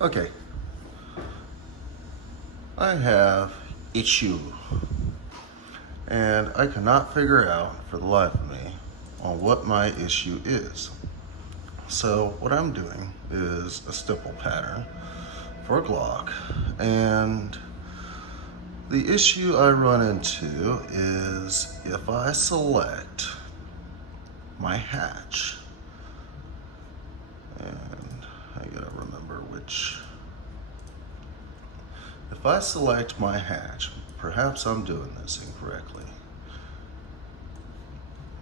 Okay, I have issue, and I cannot figure out for the life of me on what my issue is. So what I'm doing is a stipple pattern for a Glock, and the issue I run into is if I select my hatch, and I gotta remember which. If I select my hatch, perhaps I'm doing this incorrectly.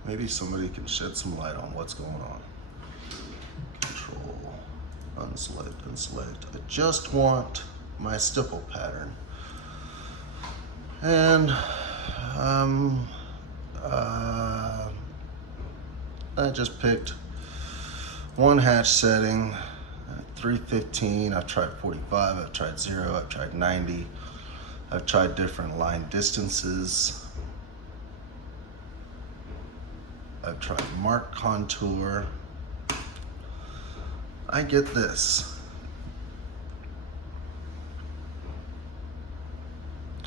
Maybe somebody can shed some light on what's going on. Control, unselect, unselect. I just want my stipple pattern. And I just picked one hatch setting, 315. I've tried 45, I've tried 0, I've tried 90. I've tried different line distances. I've tried mark contour. I get this.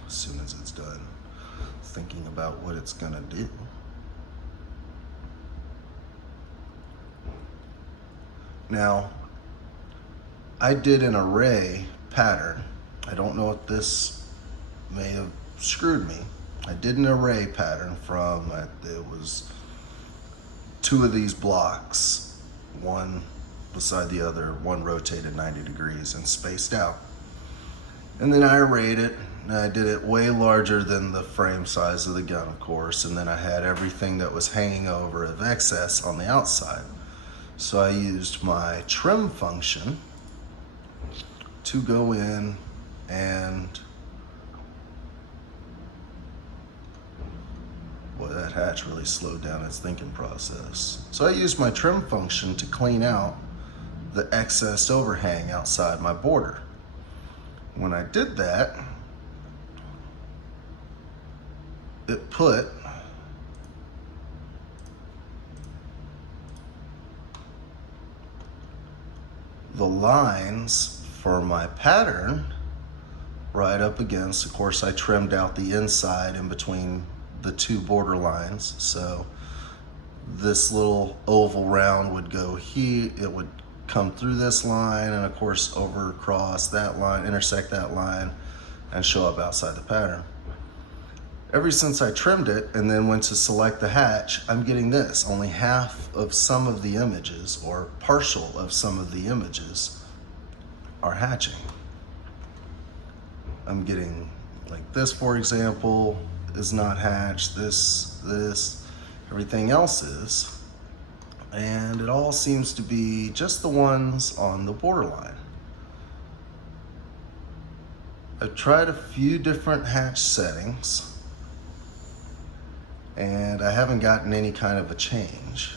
As soon as it's done thinking about what it's gonna do. Now, I did an array pattern. I don't know if this may have screwed me. I did an array pattern from, it was 2 of these blocks, one beside the other, one rotated 90 degrees and spaced out. And then I arrayed it, and I did it way larger than the frame size of the gun, of course, and then I had everything that was hanging over of excess on the outside. So I used my trim function to go in and, boy, that hatch really slowed down its thinking process. So I used my trim function to clean out the excess overhang outside my border. When I did that, it put the lines for my pattern right up against, of course I trimmed out the inside in between the 2 border lines, so this little oval round would go here, it would come through this line and of course over across that line, intersect that line, and show up outside the pattern. Ever since I trimmed it and then went to select the hatch, I'm getting this. Only half of some of the images, or partial of some of the images, are hatching. I'm getting, like this for example, is not hatched, this, everything else is. And it all seems to be just the ones on the borderline. I've tried a few different hatch settings, and I haven't gotten any kind of a change.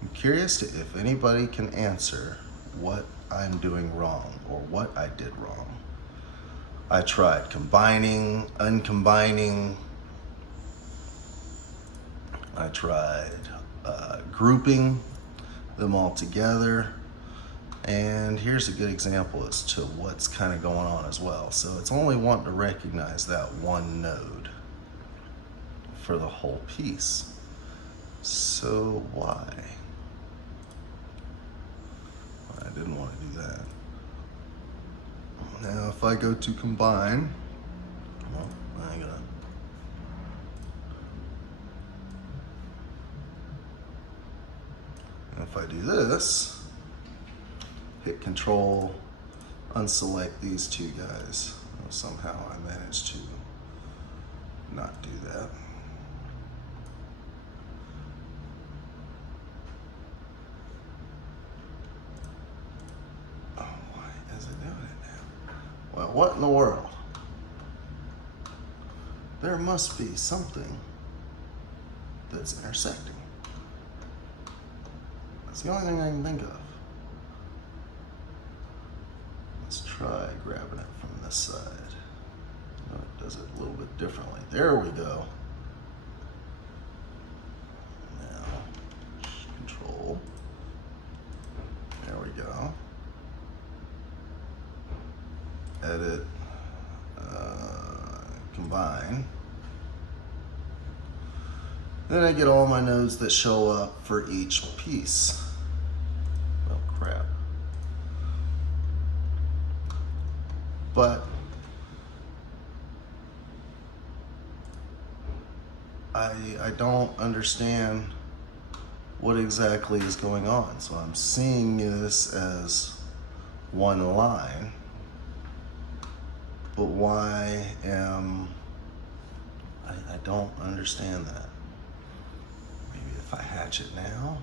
I'm curious if anybody can answer what I'm doing wrong or what I did wrong. I tried combining, uncombining. I tried grouping them all together. And here's a good example as to what's kind of going on as well. So it's only wanting to recognize that one node for the whole piece. So why? I didn't want to do that. Now if I go to combine, well, hang on. And if I do this, hit Control, unselect these 2 guys. Well, somehow I managed to not do that. Oh, why is it doing it now? Well, what in the world? There must be something that's intersecting. That's the only thing I can think of. Let's try grabbing it from this side. Oh, it does it a little bit differently. There we go. Now, Control. There we go. edit, combine. Then I get all my nodes that show up for each piece. Oh crap. But I don't understand what exactly is going on. So I'm seeing this as one line, but why am I don't understand that. Maybe if I hatch it now,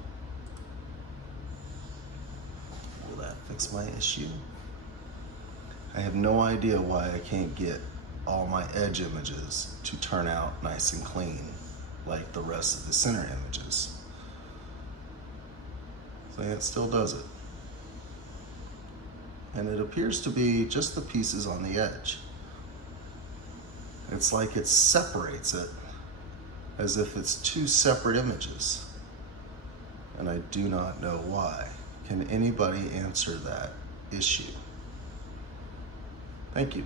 will that fix my issue? I have no idea why I can't get all my edge images to turn out nice and clean like the rest of the center images. So it still does it. And it appears to be just the pieces on the edge. It's like it separates it as if it's two separate images. And I do not know why. Can anybody answer that issue? Thank you.